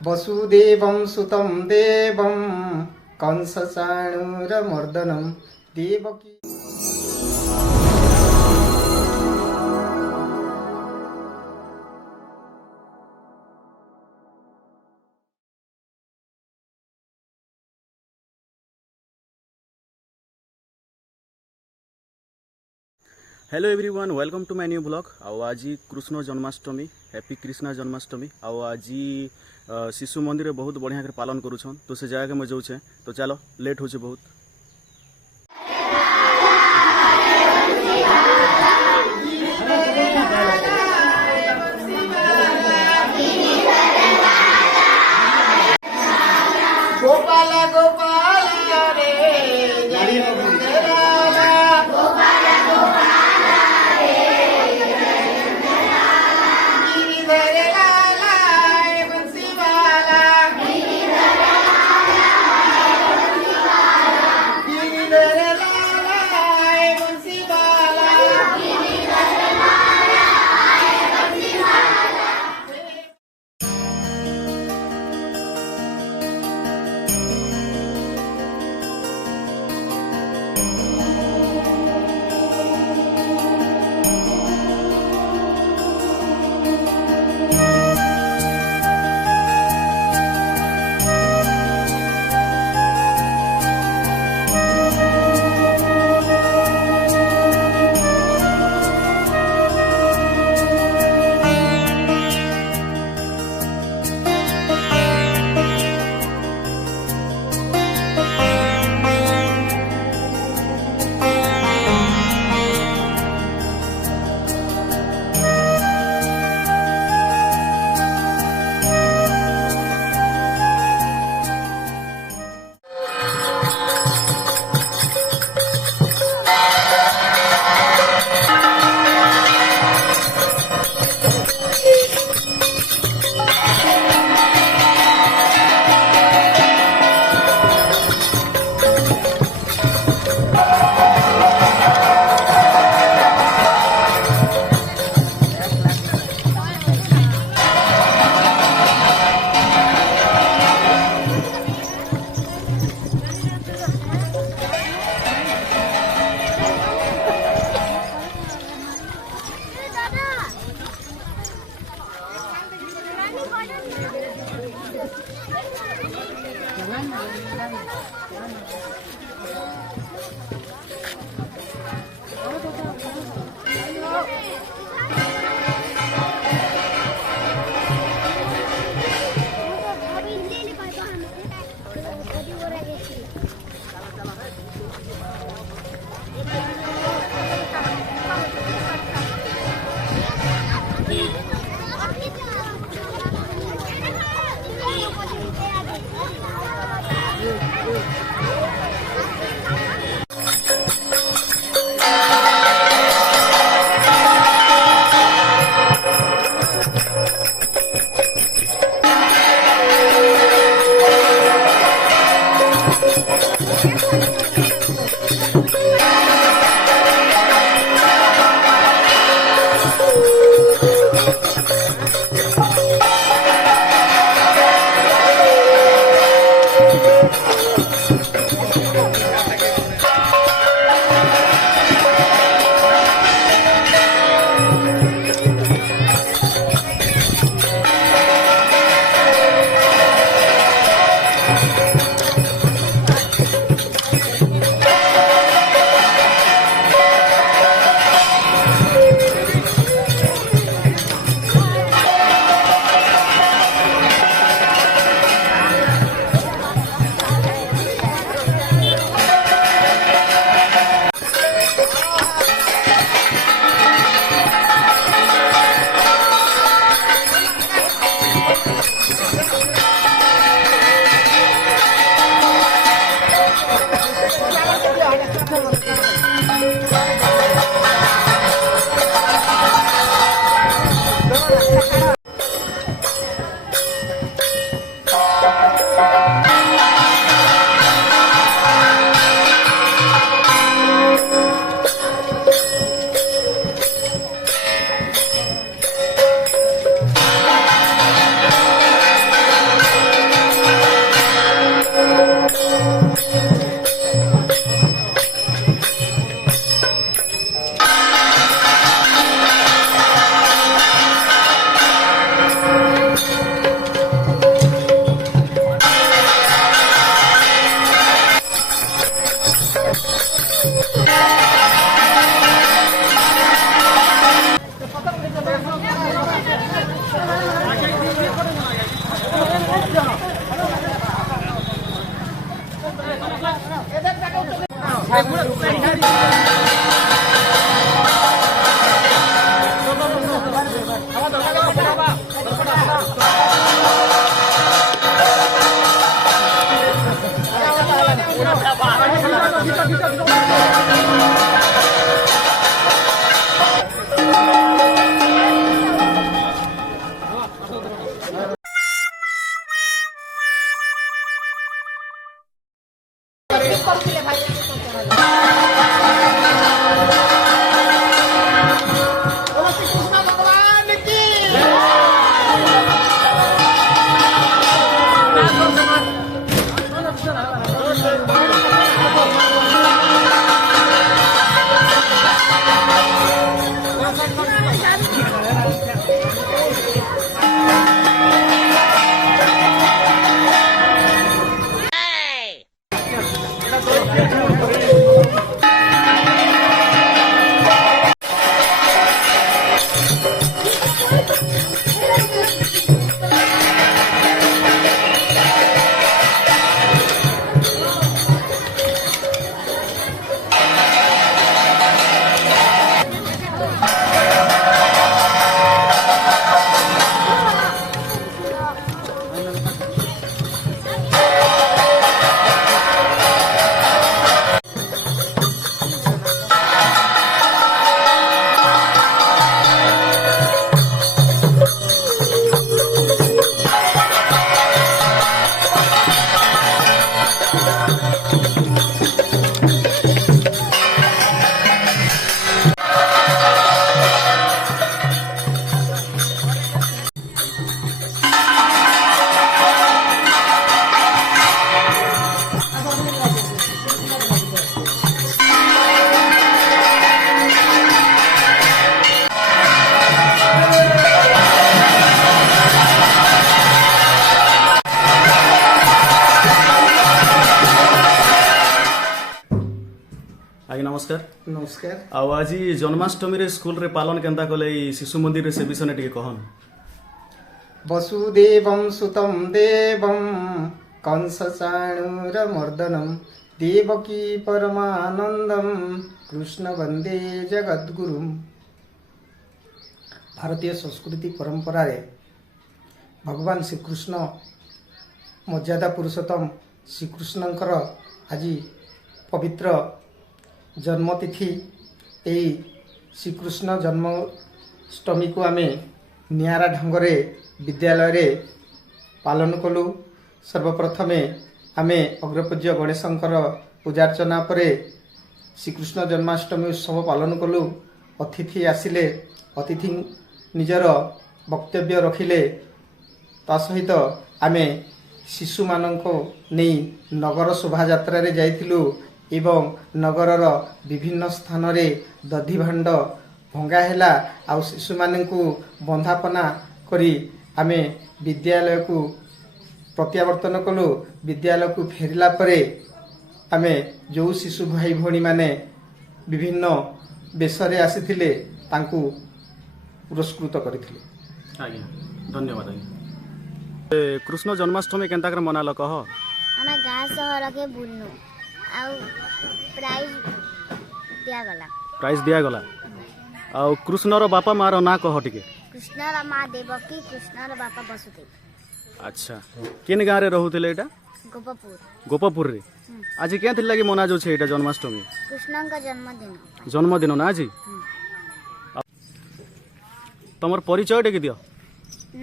वसुदेवं सुतं देवं कंसचाणूरमर्दनं देवकी। Hello everyone, welcome to my new blog. आज कृष्ण जन्माष्टमी, हैप्पी कृष्ण जन्माष्टमी। आज शिशु मंदिर बहुत बढ़िया पालन करूछन, तो से जगह में जाऊे तो चलो लेट हो बहुत। गोपाल गोपाल रे बोलो श्री कृष्ण भगवान की ଆଜ୍ଞା ନମସ୍କାର। नमस्कार। ଆଉ ଆଜି ଜନ୍ମାଷ୍ଟମୀରେ ସ୍କୁଲରେ ପାଳନ କେନ୍ତା କଲେ ଏଇ ଶିଶୁ ମନ୍ଦିରରେ ସେ ବିଷୟରେ ଟିକେ କହନ୍। वसुदेवं सुतं देवं कंसचाणूरमर्दनं देवकी परमानन्दं कृष्ण वन्दे जगद्गुरुं। भारतीय संस्कृति परंपरा रे भगवान श्रीकृष्ण मर्यादा पुरुषोत्तम श्रीकृष्णଙ୍କର ଆଜି पवित्र जन्मतिथि एई श्रीकृष्ण जन्माष्टमी को आमे नियारा ढंगरे विद्यालय रे पालन कलु। सर्वप्रथमे आमे अग्रपूज्य गणेशंकर पूजार्चना परे श्रीकृष्ण जन्माष्टमी उत्सव पालन कलु। अतिथि आसिले अतिथि निजर वक्तव्य रखिले ता सहित आमे शिशु माननको नहीं नगर शोभा यात्रा रे जाइथिलु एवं नगरर विभिन्न स्थान रे दधि भांड भंगा हैला आउ शिशु माननकु बंधापना करी आमे विद्यालय को प्रत्यावर्तन कलु। विद्यालय को फेरिला परे आमे जो शिशु भाई भणी माने विभिन्न बेसरे आसीथिले तांकु पुरस्कृत करथिले। ଆଜ୍ଞା ଧନ୍ୟବାଦ ଆଜ୍ଞା। कृष्ण जन्माष्टमी केन्ता कर मनाल कह। ଆମେ ଗାଁ ସହର के ବୁଲନୁ ଆଉ ପ୍ରାଇଜ ଦିଆଗଲା। ପ୍ରାଇଜ ଦିଆଗଲା। ଆଉ କୃଷ୍ଣର ବାପା ମାର ନାଁ କହ ଟିକେ। କୃଷ୍ଣର ମା ଦେବକୀ, କୃଷ୍ଣର ବାପା ବସୁଦେବ। ଆଚ୍ଛା କେନ୍ ଗାଁରେ ରହୁଥିଲେ ଏଇଟା? ଗୋପପୁର। ଗୋପପୁରରେ। ଆଜି କେନ୍ ଲାଗି ମନା ଯାଉଛି ଏଇଟା ଜନ୍ମାଷ୍ଟମୀ? କୃଷ୍ଣଙ୍କ ଜନ୍ମଦିନ। ଜନ୍ମଦିନ ନା ଆଜି? ତମର ପରିଚୟ ଟିକେ ଦିଅ।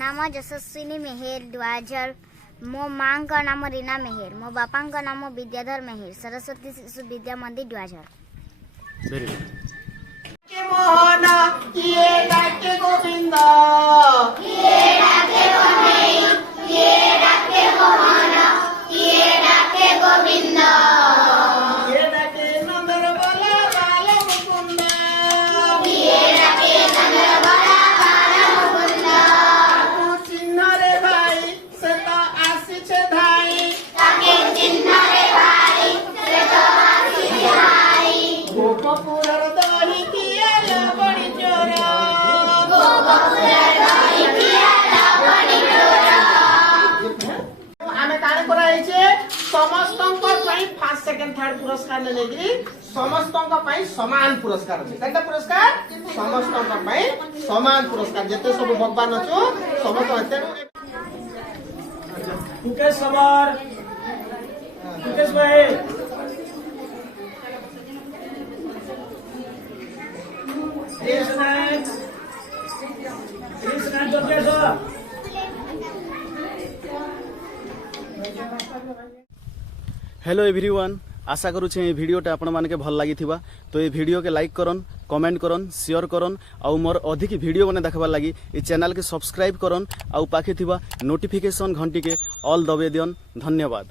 नाम यशस्विनी मेहेर द्वाजर। मो माँ का नाम रीना मेहेर, मो बापा का नाम विद्याधर मेहेर, सरस्वती शिशु विद्या मंदिर द्वाजर। Very good. के मोहन किए डाके गोविंद किए डाके गोविंद किए डाके मोहन किए डाके गोविंद किए डाके नंदर बोला बाल मुकुंद किए डाके नंदर बोला बाल मुकुंद चिन्ह रे भाई से तो आसी छे धाई ताके चिन्ह रे भाई से तो आसी छे धाई गोपपुरर दही किया लवणी चोर गोपपुरर दही किया लवणी चोर आमे काने कराई छे समस्तंको पई फर्स्ट सेकंड थर्ड पुरस्कार ने लेगिरी समस्तंको पई समान पुरस्कार अछि। केटा पुरस्कार? समस्तंको पई समान पुरस्कार। जते सब भगवान अछो समस्त अते मुकेश सवार मुकेश भाई कृष्ण कृष्ण तो क्या हेलो एवरीवन, आशा करूँ ये भिडियोटा आपण मानके भल लगी तो ये भिडियो के लाइक करन, कमेंट करन, शेयर करन आउ मोर अधिक भिडियो बने देखबार लगी ये चैनल के सब्सक्राइब करन आउ पाखे थिबा नोटिफिकेशन घंटी के ऑल दबे दियन। धन्यवाद।